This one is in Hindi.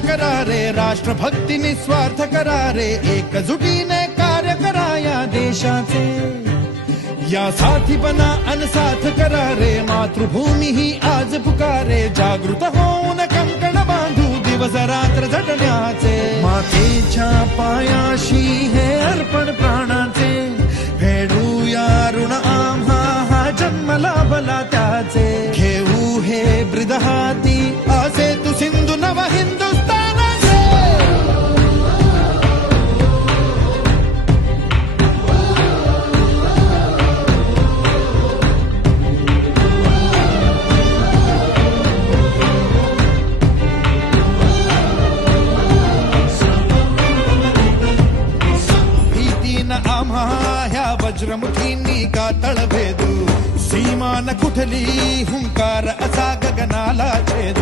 करा रे राष्ट्रभक्ती निस्वार्थ करा रे एकजुटीने कार्य करा या देशाचे। या साथी बना अनसाथ करा रे मातृभूमी ही आज पुकारे, जागृत होऊन कंकण बांधू दिवस रात्र झटण्याचे। मातेच्या पायाशी हे अर्पण प्राणाचे, फेडूया ऋण आम्हा, हा जन्मला भला त्याचे। घेऊ हे ब्रिद ಶ್ರಮುಖಿ ನೀಗ ತಳಬೇದು ಸೀಮಾನ ಕುಠಲಿ ಹುಂಕಾರ ಅಸಾಗ ಗನಾಲಾಚೇದು